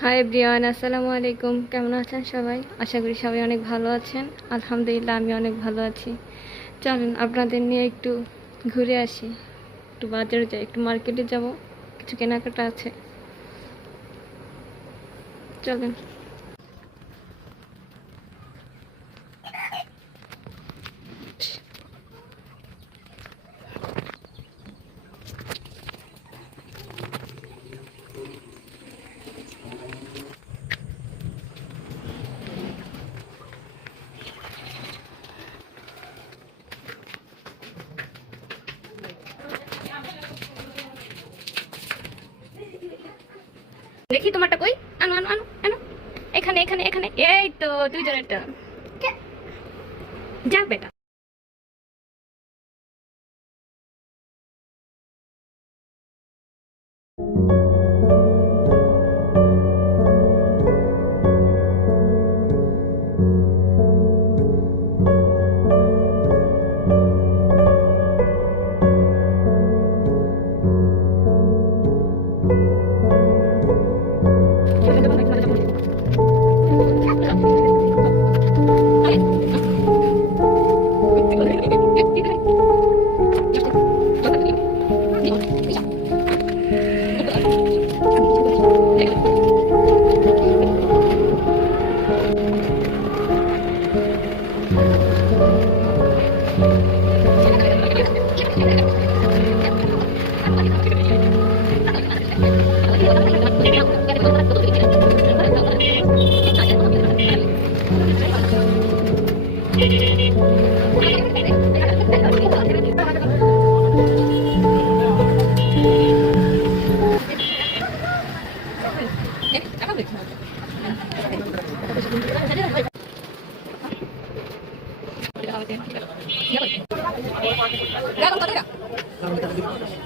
High Brian আসসালামু আলাইকুম। কেমন আছেন সবাই? আশা করি সবাই অনেক ভালো আছেন। আলহামদুলিল্লাহ আমি অনেক ভালো আছি। চলুন, আপনাদের নিয়ে একটু ঘুরে আসি। একটু বাজারে যাই, একটু মার্কেটে যাব। কিছু কেনাকাটা আছে। চলুন। দেখি তোমারটা কই? আনো আনো আনো আনো। এখানে এখানে এখানে। এই তো দুইজনেরটা যা বেটা।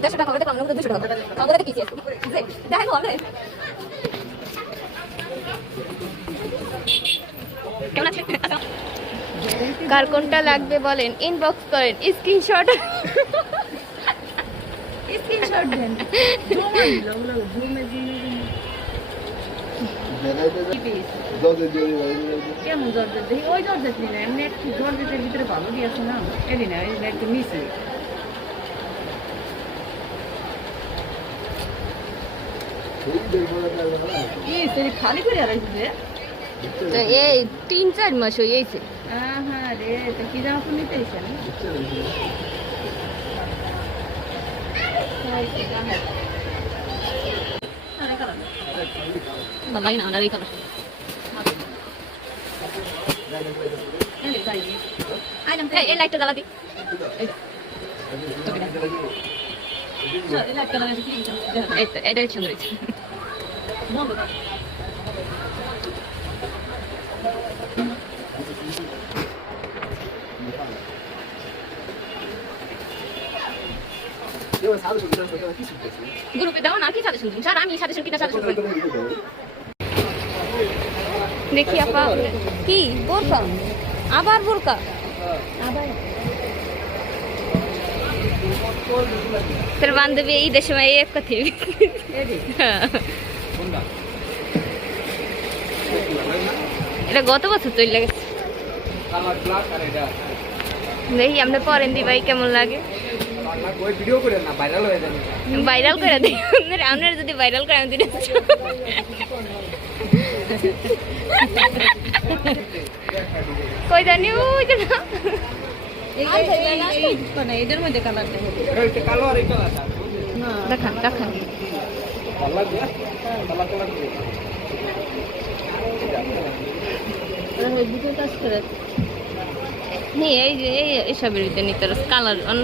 দেড়শো টাকা দেখলাম না দুশো টাকা হবে কেমন আছেন? কার কোনটা লাগবে বলেন ইনবক্স করেন স্ক্রিনশট স্ক্রিনশট দেন কেমন ভিতরে না এদি না এই একটু নিচে ই সেটি খালি করে আর তো এই তিন চার মাস হয়ে গেছে আহা রে তা কি জামা কাপড় নিতে এসেছেন ভালো না আমার এই কালার। এই এই লাইটটা জ্বালা দি। এই তো এটাই সুন্দর হয়েছে গ্রুপে দাও না কি সাজেশন দিন স্যার আমি সাজেশন কিনা সাজেশন দেখি আপা। কি? বোরকা? আবার বোরকা? আবার তোর বান্ধবী এই এক কথা। এটা গত বছর চলে গেছে। দেখি আমরা পরেন দি ভাই কেমন লাগে? ভাইরাল করে দিই আপনারা যদি ভাইরাল করে আমি কই জানি ওই যে মানে এদের মধ্যে কালারটা দেখান দেখান। কালার কালার করে এই যে এই এসবের ভিতরে নিতে কালার অন্য